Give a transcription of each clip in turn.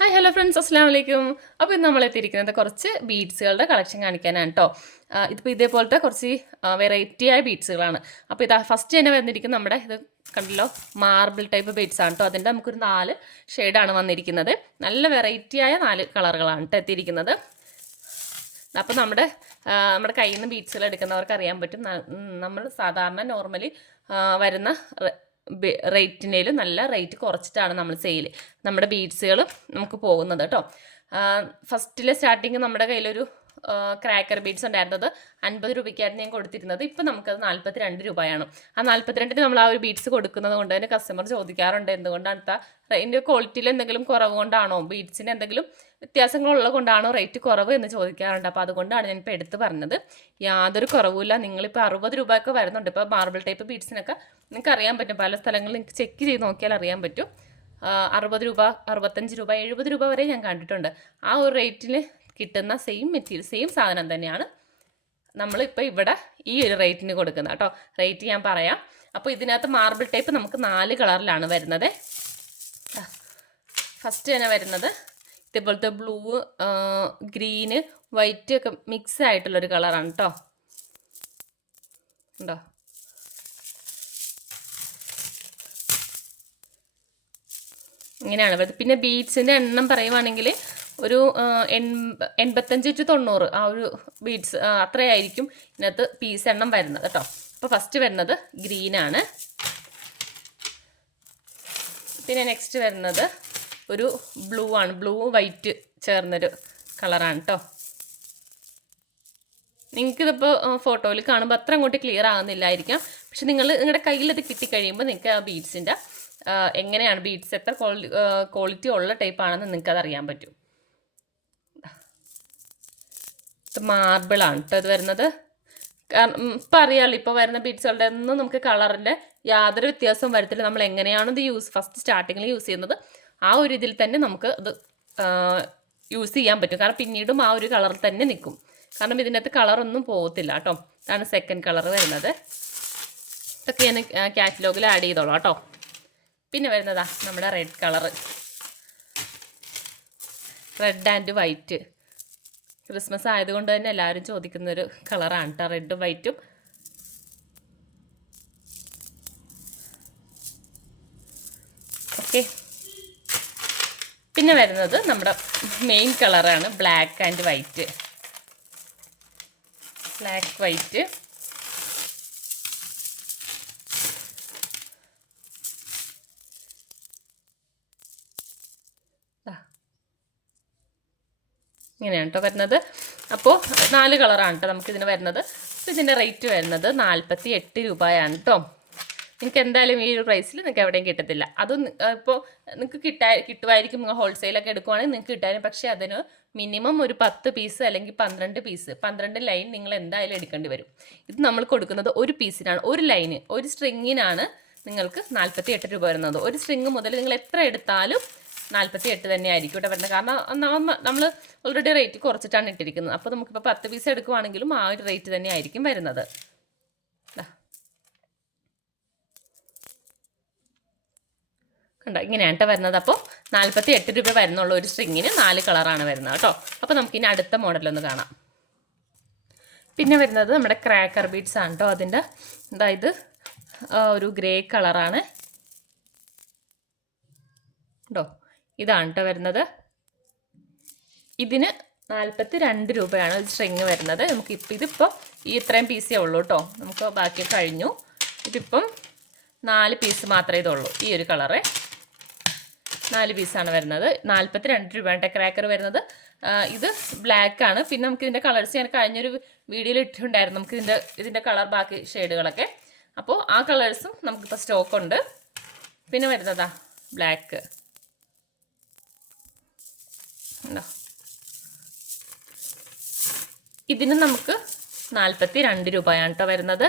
Hi hello friends, അസ്സാം വലൈക്കും. അപ്പോൾ ഇന്ന് നമ്മൾ എത്തിയിരിക്കുന്നത് കുറച്ച് ബീഡ്സുകളുടെ കളക്ഷൻ കാണിക്കാനാണ് കേട്ടോ. ഇതിപ്പോൾ ഇതേപോലത്തെ കുറച്ച് വെറൈറ്റി ആയ ബീഡ്സുകളാണ്. അപ്പോൾ ഇതാ ഫസ്റ്റ് തന്നെ വന്നിരിക്കുന്നത് നമ്മുടെ ഇത് കണ്ടല്ലോ, മാർബിൾ ടൈപ്പ് ബീഡ്സ് ആണ് കേട്ടോ. അതിൻ്റെ നമുക്കൊരു 4 ഷെയ്ഡാണ് വന്നിരിക്കുന്നത്. നല്ല വെറൈറ്റി ആയ 4 കളറുകളാണ് കേട്ടോ എത്തിയിരിക്കുന്നത്. അപ്പോൾ നമ്മുടെ കയ്യിൽ നിന്ന് ബീഡ്സുകൾ എടുക്കുന്നവർക്ക് അറിയാൻ പറ്റും. നമ്മൾ സാധാരണ നോർമലി വരുന്ന റേറ്റിനേലും നല്ല റേറ്റ് കുറച്ചിട്ടാണ് നമ്മൾ സെയിൽ നമ്മുടെ ബീഡ്സുകൾ നമുക്ക് പോകുന്നത് കേട്ടോ. ഫസ്റ്റിലെ സ്റ്റാർട്ടിങ് നമ്മുടെ കയ്യിലൊരു ക്രാക്കർ ബീഡ്സ് ഉണ്ടായിരുന്നത് 50 രൂപയ്ക്കായിരുന്നു ഞാൻ കൊടുത്തിരുന്നത്. ഇപ്പം നമുക്കത് 42 രൂപയാണ്. ആ 42-ന് നമ്മൾ ആ ഒരു ബീഡ്സ് കൊടുക്കുന്നത് കൊണ്ട് തന്നെ കസ്റ്റമർ ചോദിക്കാറുണ്ട് എന്തുകൊണ്ടാണ് അതിൻ്റെ ക്വാളിറ്റിയിൽ എന്തെങ്കിലും കുറവ് കൊണ്ടാണോ, ബീഡ്സിന് എന്തെങ്കിലും വ്യത്യാസങ്ങളുള്ളത് കൊണ്ടാണോ റേറ്റ് കുറവ് എന്ന് ചോദിക്കാറുണ്ട്. അപ്പോൾ അതുകൊണ്ടാണ് ഞാനിപ്പോൾ എടുത്ത് പറഞ്ഞത്. യാതൊരു കുറവുമില്ല. നിങ്ങളിപ്പോൾ 60 രൂപയൊക്കെ വരുന്നുണ്ട്. ഇപ്പോൾ മാർബിൾ ടൈപ്പ് ബീഡ്സിനൊക്കെ നിങ്ങൾക്ക് അറിയാൻ പറ്റും, പല സ്ഥലങ്ങളിൽ നിങ്ങൾക്ക് ചെക്ക് ചെയ്ത് നോക്കിയാൽ അറിയാൻ പറ്റും. 60 രൂപ, 65 രൂപ, 70 രൂപ വരെ ഞാൻ കണ്ടിട്ടുണ്ട്. ആ ഒരു റേറ്റിന് കിട്ടുന്ന സെയിം മെറ്റീരിയൽ, സെയിം സാധനം തന്നെയാണ് നമ്മളിപ്പോൾ ഇവിടെ ഈ ഒരു റേറ്റിന് കൊടുക്കുന്നത് കേട്ടോ. റേറ്റ് ഞാൻ പറയാം. അപ്പോൾ ഇതിനകത്ത് മാർബിൾ ടൈപ്പ് നമുക്ക് 4 കളറിലാണ് വരുന്നത്. ഫസ്റ്റ് തന്നെ വരുന്നത് ഇതേപോലത്തെ ബ്ലൂ, ഗ്രീന്, വൈറ്റ് ഒക്കെ മിക്സ് ആയിട്ടുള്ളൊരു കളറാണ് കേട്ടോ. ഉണ്ടോ? ഇങ്ങനെയാണ് വരുന്നത്. പിന്നെ ബീഡ്സിൻ്റെ എണ്ണം പറയുവാണെങ്കിൽ ഒരു 85 to 90 ആ ഒരു ബീഡ്സ് അത്രയായിരിക്കും ഇതിനകത്ത് പീസ് എണ്ണം വരുന്നത് കേട്ടോ. അപ്പോൾ ഫസ്റ്റ് വരുന്നത് ഗ്രീനാണ്. പിന്നെ നെക്സ്റ്റ് വരുന്നത് ഒരു ബ്ലൂ ആണ്. ബ്ലൂ വൈറ്റ് ചേർന്നൊരു കളറാണ് കേട്ടോ. നിങ്ങൾക്കിതിപ്പോൾ ഫോട്ടോയിൽ കാണുമ്പോൾ അത്ര അങ്ങോട്ട് ക്ലിയർ ആകുന്നില്ലായിരിക്കാം. പക്ഷെ നിങ്ങളുടെ കയ്യിലത് കിട്ടിക്കഴിയുമ്പോൾ നിങ്ങൾക്ക് ആ ബീഡ്സിൻ്റെ എങ്ങനെയാണ് ബീഡ്സ് എത്ര ക്വാളിറ്റി ഉള്ള ടൈപ്പാണെന്ന് നിങ്ങൾക്കത് അറിയാൻ പറ്റും. ഇത് മാർബിളാണ് കേട്ടോ ഇത് വരുന്നത്. കാരണം ഇപ്പം അറിയാമല്ലോ, ഇപ്പോൾ വരുന്ന ബീഡ്സുകളുടെ ഒന്നും നമുക്ക് കളറിൻ്റെ യാതൊരു വ്യത്യാസവും വരത്തില്ല. നമ്മൾ എങ്ങനെയാണോ ഇത് ഫസ്റ്റ് സ്റ്റാർട്ടിങ്ങിൽ യൂസ് ചെയ്യുന്നത് ആ ഒരു ഇതിൽ തന്നെ നമുക്ക് അത് യൂസ് ചെയ്യാൻ പറ്റും. കാരണം പിന്നീടും ആ ഒരു കളറിൽ തന്നെ നിൽക്കും. കാരണം ഇതിനകത്ത് കളറൊന്നും പോകത്തില്ല കേട്ടോ. ഇതാണ് സെക്കൻഡ് കളർ വരുന്നത്. ഇതൊക്കെ ഞാൻ കാറ്റലോഗിൽ ആഡ് ചെയ്തോളാം കേട്ടോ. പിന്നെ വരുന്നതാ നമ്മുടെ red colour, red and white. Christmas ആയതുകൊണ്ട് തന്നെ എല്ലാവരും ചോദിക്കുന്നൊരു കളറാണ് കേട്ടോ, റെഡും വൈറ്റും. ഓക്കെ. പിന്നെ വരുന്നത് നമ്മുടെ മെയിൻ കളറാണ് black and white. Black white. ഇങ്ങനെയാണ് കേട്ടോ വരുന്നത്. അപ്പോൾ 4 കളറാണ് കേട്ടോ നമുക്കിതിന് വരുന്നത്. ഇതിൻ്റെ റേറ്റ് വരുന്നത് 48 രൂപയാണ് കേട്ടോ. നിങ്ങൾക്ക് എന്തായാലും ഈ ഒരു പ്രൈസിൽ നിങ്ങൾക്ക് എവിടെയും കിട്ടത്തില്ല. അതും ഇപ്പോൾ നിങ്ങൾക്ക് കിട്ടുമായിരിക്കും. നിങ്ങൾ ഹോൾസെയിലൊക്കെ എടുക്കുവാണെങ്കിൽ നിങ്ങൾക്ക് കിട്ടാനും. പക്ഷേ അതിന് മിനിമം ഒരു 10 പീസ് അല്ലെങ്കിൽ 12 പീസ്, 12 ലൈൻ നിങ്ങൾ എന്തായാലും എടുക്കേണ്ടി വരും. ഇത് നമ്മൾ കൊടുക്കുന്നത് ഒരു പീസിനാണ്, ഒരു ലൈന്, ഒരു സ്ട്രിങ്ങിനാണ് നിങ്ങൾക്ക് 48 രൂപ വരുന്നത്. ഒരു സ്ട്രിങ് മുതൽ നിങ്ങൾ എത്ര എടുത്താലും 48 തന്നെ ആയിരിക്കും ഇവിടെ വരുന്നത്. കാരണം നമ്മൾ ഓൾറെഡി റേറ്റ് കുറച്ചിട്ടാണ് ഇട്ടിരിക്കുന്നത്. അപ്പോൾ നമുക്കിപ്പോൾ 10 പീസ് എടുക്കുവാണെങ്കിലും ആ ഒരു റേറ്റ് തന്നെ ആയിരിക്കും വരുന്നത്. കണ്ടോ, ഇങ്ങനെയാണ് കേട്ടോ വരുന്നത്. അപ്പോൾ 48 രൂപ വരുന്നുള്ള ഒരു സ്ട്രിങ്ങിന് 4 കളറാണ് വരുന്നത് കേട്ടോ. അപ്പോൾ നമുക്കിനി അടുത്ത മോഡലൊന്ന് കാണാം. പിന്നെ വരുന്നത് നമ്മുടെ ക്രാക്കർ ബീഡ്സ് ആണ് കേട്ടോ. അതിൻ്റെ അതായത് ഒരു ഗ്രേ കളറാണ് കേട്ടോ. ഇതാണ് കേട്ടോ വരുന്നത്. ഇതിന് 42 രൂപയാണ് ഒരു സ്ട്രിങ് വരുന്നത്. ഇതിപ്പോൾ ഈ ഇത്രയും പീസേ ഉള്ളൂ കേട്ടോ. നമുക്ക് ബാക്കി കഴിഞ്ഞു. ഇതിപ്പം 4 പീസ് മാത്രമേ ഇതുള്ളൂ. ഈ ഒരു കളറ് 4 പീസാണ് വരുന്നത്. 42 രൂപയാണ് ക്രാക്കർ വരുന്നത്. ഇത് ബ്ലാക്ക് ആണ്. പിന്നെ നമുക്ക് ഇതിൻ്റെ കളേഴ്സ് ഞാൻ കഴിഞ്ഞൊരു വീഡിയോയിൽ ഇട്ടിട്ടുണ്ടായിരുന്നു. നമുക്ക് ഇതിൻ്റെ കളർ ബാക്കി ഷെയ്ഡുകളൊക്കെ. അപ്പോൾ ആ കളേഴ്സും നമുക്കിപ്പോൾ സ്റ്റോക്ക് ഉണ്ട്. പിന്നെ വരുന്നതാ ബ്ലാക്ക്. ഉണ്ടോ? ഇതിന് നമുക്ക് 42 രൂപയാണ് കേട്ടോ വരുന്നത്.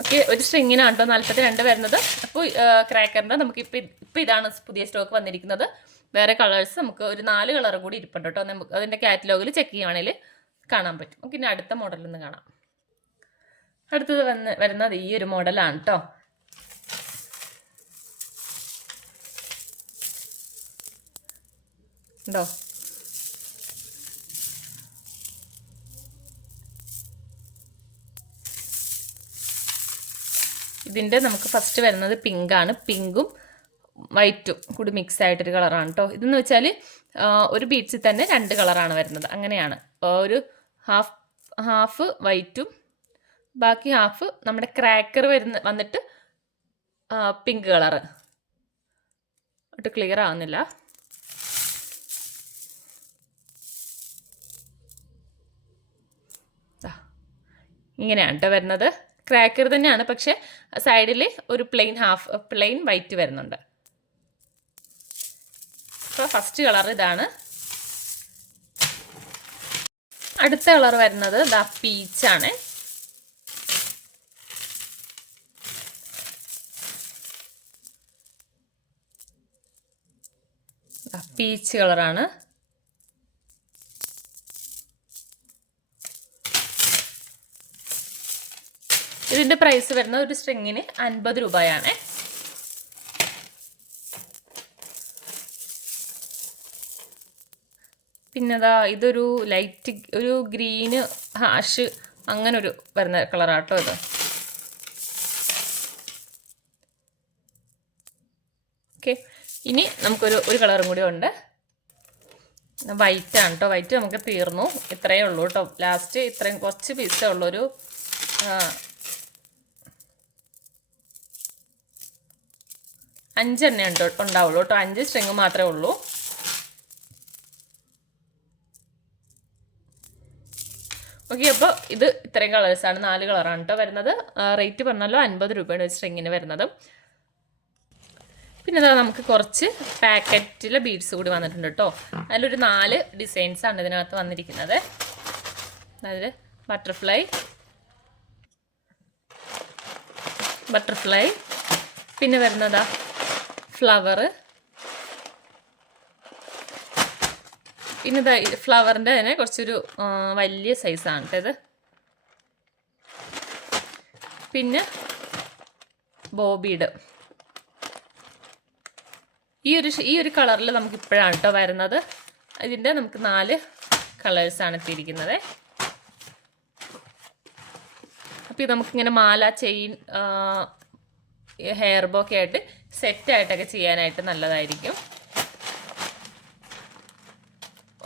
ഓക്കെ, ഒരു സ്ട്രിങ്ങിനാണ് കേട്ടോ 42 വരുന്നത്. അപ്പോൾ ക്രാക്കറിൻ്റെ നമുക്ക് ഇപ്പോൾ ഇതാണ് പുതിയ സ്റ്റോക്ക് വന്നിരിക്കുന്നത്. വേറെ കളേഴ്സ് നമുക്ക് ഒരു 4 കളർ കൂടി ഇരിപ്പുണ്ട് കേട്ടോ. നമുക്ക് അതിൻ്റെ കാറ്റലോഗിൽ ചെക്ക് ചെയ്യുകയാണെങ്കിൽ കാണാൻ പറ്റും. നമുക്ക് ഇനി അടുത്ത മോഡലൊന്ന് കാണാം. അടുത്തത് വരുന്നത് ഈ ഒരു മോഡലാണ് കേട്ടോ. ഉണ്ടോ? ഇതിൻ്റെ നമുക്ക് ഫസ്റ്റ് വരുന്നത് പിങ്കാണ്. പിങ്കും വൈറ്റും കൂടി മിക്സ് ആയിട്ടൊരു കളറാണ് കേട്ടോ. ഇതെന്ന് വെച്ചാൽ ഒരു ബീഡ്സിൽ തന്നെ 2 കളറാണ് വരുന്നത്. അങ്ങനെയാണ്. ഒരു ഹാഫ് വൈറ്റും ബാക്കി ഹാഫ് നമ്മുടെ ക്രാക്കർ വന്നിട്ട് പിങ്ക് കളറ്. ഒട്ട് ക്ലിയർ ആവുന്നില്ല. ഇങ്ങനെയാണ് കേട്ടോ വരുന്നത്. ക്രാക്കർ തന്നെയാണ്, പക്ഷെ സൈഡിൽ ഒരു പ്ലെയിൻ വൈറ്റ് വരുന്നുണ്ട്. അപ്പോൾ ഫസ്റ്റ് കളർ ഇതാണ്. അടുത്ത കളർ വരുന്നത് പീച്ചാണ്. പീച്ച് കളറാണ്. ഇതിൻ്റെ പ്രൈസ് വരുന്നത് ഒരു സ്ട്രിങ്ങിന് 50 രൂപയാണ്. പിന്നെതാ ഇതൊരു ലൈറ്റ് ഒരു ഗ്രീന് ഹാഷ് അങ്ങനൊരു വരുന്ന കളറാട്ടോ ഇത്. ഓക്കെ, ഇനി നമുക്കൊരു കളറും കൂടി ഉണ്ട്. വൈറ്റ് ആണ് കേട്ടോ. വൈറ്റ് നമുക്ക് തീർന്നു. ഇത്രയേ ഉള്ളൂ കേട്ടോ. ലാസ്റ്റ് ഇത്രയും കുറച്ച് പീസേ ഉള്ളൂ. ഒരു 5 എണ്ണ ഉണ്ടാവുള്ളൂ കേട്ടോ. 5 സ്ട്രിങ് മാത്രമേ ഉള്ളൂ. ഓക്കെ, അപ്പോൾ ഇത് ഇത്രയും കളേഴ്സാണ്. 4 കളറാണ് കേട്ടോ വരുന്നത്. റേറ്റ് പറഞ്ഞല്ലോ 50 രൂപയുടെ സ്ട്രിങ്ങിന് വരുന്നത്. പിന്നെ നമുക്ക് കുറച്ച് പാക്കറ്റിലെ ബീഡ്സ് കൂടി വന്നിട്ടുണ്ട് കേട്ടോ. അതിലൊരു 4 ഡിസൈൻസാണ് ഇതിനകത്ത് വന്നിരിക്കുന്നത്. അതായത് ബട്ടർഫ്ലൈ, പിന്നെ വരുന്നതാ ഫ്ലവർ, പിന്നെ ഫ്ലവറിൻ്റെ തന്നെ കുറച്ചൊരു വലിയ സൈസാണ് കേട്ടോ ഇത്. പിന്നെ ബോബീഡ് ഈ ഒരു കളറിൽ നമുക്ക് ഇപ്പോഴാണ് കേട്ടോ വരുന്നത്. ഇതിൻ്റെ നമുക്ക് 4 കളേഴ്സാണ് എത്തിയിരിക്കുന്നത്. അപ്പോൾ ഇത് നമുക്കിങ്ങനെ മാല, ചെയിൻ, ഹെയർ ബോ ഒക്കെ ആയിട്ട് സെറ്റായിട്ടൊക്കെ ചെയ്യാനായിട്ട് നല്ലതായിരിക്കും.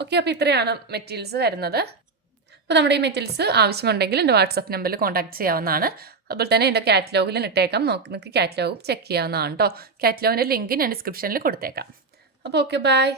ഓക്കെ, അപ്പോൾ ഇത്രയാണ് മെറ്റീരിയൽസ് വരുന്നത്. അപ്പോൾ നമ്മുടെ ഈ മെറ്റീരിയൽസ് ആവശ്യമുണ്ടെങ്കിൽ എൻ്റെ വാട്സപ്പ് നമ്പറിൽ കോൺടാക്ട് ചെയ്യാവുന്നതാണ്. അതുപോലെ തന്നെ എൻ്റെ കാറ്റലോഗിൽ ഇട്ടേക്കാം. നിങ്ങൾക്ക് കാറ്റലോഗ് ചെക്ക് ചെയ്യാവുന്നതാണ് കേട്ടോ. കാറ്റലോഗിൻ്റെ ലിങ്ക് ഞാൻ ഡിസ്ക്രിപ്ഷനിൽ കൊടുത്തേക്കാം. അപ്പോൾ ഓക്കെ, ബൈ.